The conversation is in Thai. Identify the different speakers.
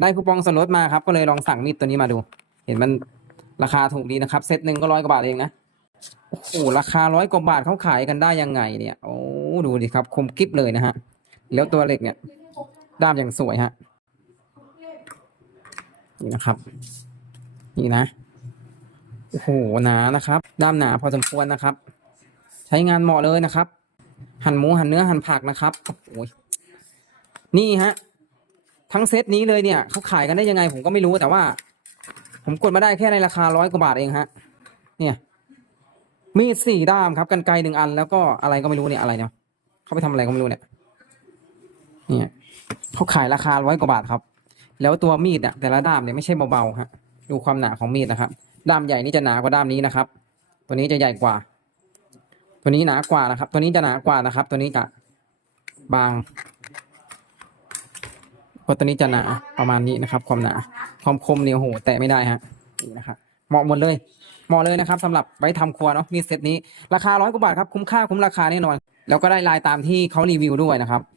Speaker 1: ได้คูปองส่วนลดมาครับ ก็เลยลองสั่งมีดตัวนี้มาดู เห็นมันราคาถูกดีนะครับ เซตหนึ่งก็ร้อยกว่าบาทเองนะโอ้โหราคาร้อยกว่าบาทเขาขายกันได้ยังไงเนี่ย โอ้ดูดิครับ คมกริบเลยนะฮะ แล้วตัวเหล็กเนี่ย ด้ามอย่างสวยฮะ นี่นะครับ นี่นะ โอ้โหหนานะครับ ด้ามหนาพอสมควรนะครับ ใช้งานเหมาะเลยนะครับ หั่นหมูหั่นเนื้อหั่นผักนะครับ โอ้โหนี่ฮะ ทั้งเซตนี้เลยเนี่ยเขาขายกันได้ยังไงผมก็ไม่รู้แต่ว่า ผมกดมาได้แค่ในราคาร้อยกว่าบาทเองฮะ เนี่ย มีดสี่ด้ามครับกันไกรหนึ่งอัน แล้วก็อะไรก็ไม่รู้เนี่ยอะไรเนี่ยเขาไปทำอะไรก็ไม่รู้เนี่ย เนี่ยเขาขายราคาร้อยกว่าบาทครับ แล้วตัวมีดอะแต่ละด้ามเนี่ยไม่ใช่เบาๆฮะดูความหนาของมีดนะครับ ด้ามใหญ่นี่จะหนากว่าด้ามนี้นะครับ ตัวนี้จะใหญ่กว่า ตัวนี้หนากว่านะครับ ตัวนี้จะหนากว่านะครับ ตัวนี้จะบาง พราะตัวนี้จะหนาประมาณนี้นะครับ ความหนาความคมเนี่ยโหแตะไม่ได้ฮะนี่นะครับเหมาะหมดเลย เหมาะเลยนะครับสำหรับไว้ทำครัวเนาะมีดเซตนี้ราคาร้อยกว่าบาทครับคุ้มค่าคุ้มราคาแน่นอน แล้วก็ได้ลายตามที่เขารีวิวด้วยนะครับ